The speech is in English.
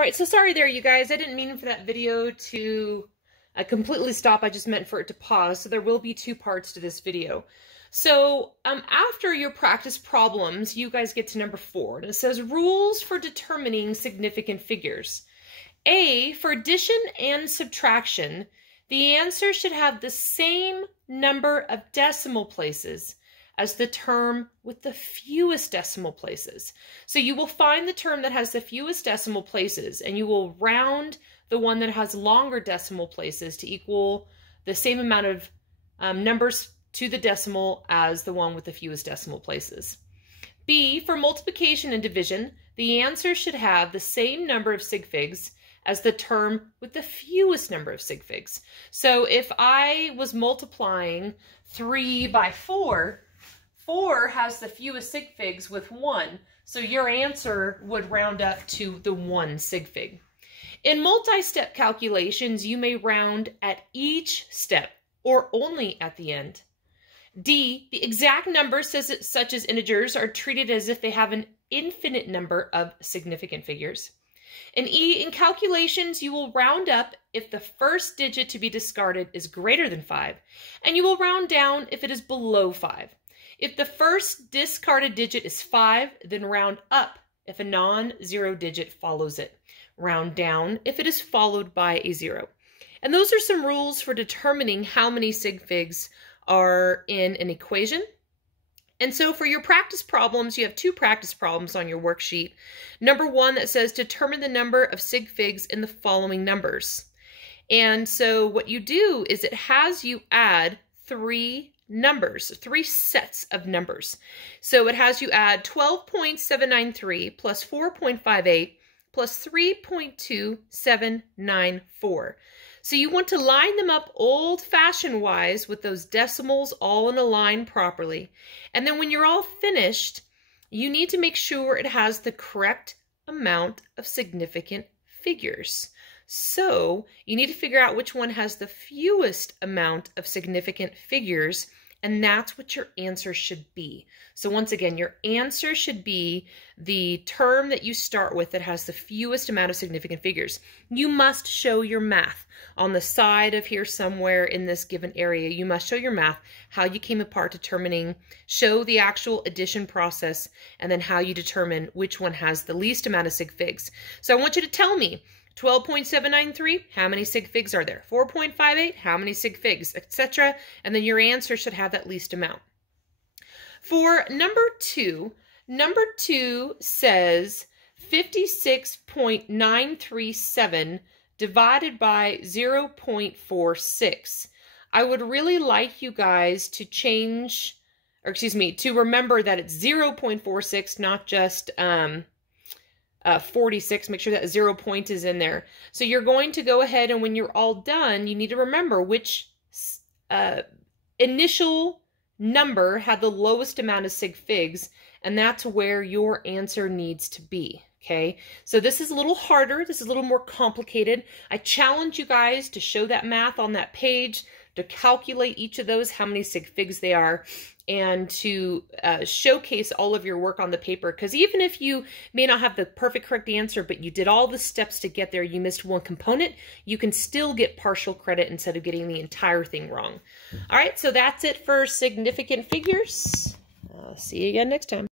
All right, so sorry there, you guys. I didn't mean for that video to completely stop. I just meant for it to pause. So there will be two parts to this video. So after your practice problems, you guys get to number 4. And it says rules for determining significant figures. A, for addition and subtraction, the answer should have the same number of decimal places as the term with the fewest decimal places. So you will find the term that has the fewest decimal places, and you will round the one that has longer decimal places to equal the same amount of numbers to the decimal as the one with the fewest decimal places. B, for multiplication and division, the answer should have the same number of sig figs as the term with the fewest number of sig figs. So if I was multiplying 3 by 4, 4 has the fewest sig figs with 1, so your answer would round up to the 1 sig fig. In multi-step calculations, you may round at each step or only at the end. D, the exact numbers such as integers are treated as if they have an infinite number of significant figures. And E, in calculations, you will round up if the first digit to be discarded is greater than 5, and you will round down if it is below 5. If the first discarded digit is 5, then round up if a non-zero digit follows it. Round down if it is followed by a 0. And those are some rules for determining how many sig figs are in an equation. And so for your practice problems, you have 2 practice problems on your worksheet. Number 1 that says determine the number of sig figs in the following numbers. And so what you do is it has you add 3 numbers, 3 sets of numbers. So it has you add 12.793 plus 4.58 plus 3.2794. So you want to line them up old-fashioned wise with those decimals all in a line properly. And then when you're all finished, you need to make sure it has the correct amount of significant figures. So you need to figure out which one has the fewest amount of significant figures, and that's what your answer should be. So once again, your answer should be the term that you start with that has the fewest amount of significant figures. You must show your math. On the side of here somewhere in this given area, you must show your math, how you came apart determining, show the actual addition process, and then how you determine which one has the least amount of sig figs. So I want you to tell me, 12.793, how many sig figs are there? 4.58, how many sig figs, etc. And then your answer should have that least amount. For number 2 says 56.937 divided by 0.46. I would really like you guys to change, or excuse me, to remember that it's 0.46, not just 46. Make sure that 0 point is in there. So you're going to go ahead, and when you're all done, you need to remember which initial number had the lowest amount of sig figs, and that's where your answer needs to be. Okay, so this is a little harder. This is a little more complicated. I challenge you guys to show that math on that page, to calculate each of those, how many sig figs they are, and to showcase all of your work on the paper. Because even if you may not have the perfect correct answer, but you did all the steps to get there, you missed one component, you can still get partial credit instead of getting the entire thing wrong. All right, so that's it for significant figures. See you again next time.